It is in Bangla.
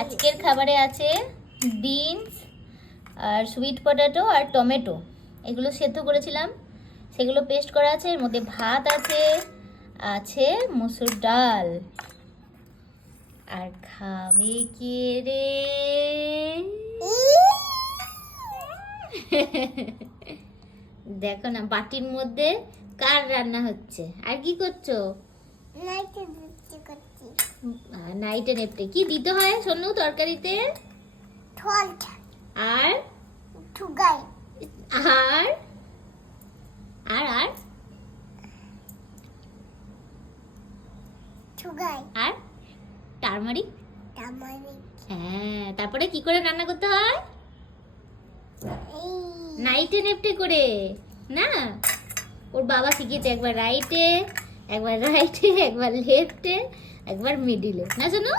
আজকের খাবারে আছে বিনস আর সুইট পটেটো আর টমেটো, এগুলো সেদ্ধ করেছিলাম, সেগুলো পেস্ট করা আছে। এর মধ্যে ভাত আছে, আছে মসুর ডাল। আর খাবে কে রে? দেখো না বাটির মধ্যে কার রান্না হচ্ছে। আর কি করছো? নাইটে নেপটে কি দিতে হয় সোনু তরকারিতে? আর আর আর আর আর টারমারিক। হ্যাঁ, তারপরে কি করে রান্না করতে হয়? নাইটে নেপটে করে না, ওর বাবা শিখিয়েছে, একবার রাইটে, একবার লেফটে, একবার মিডিলে, না শোনো?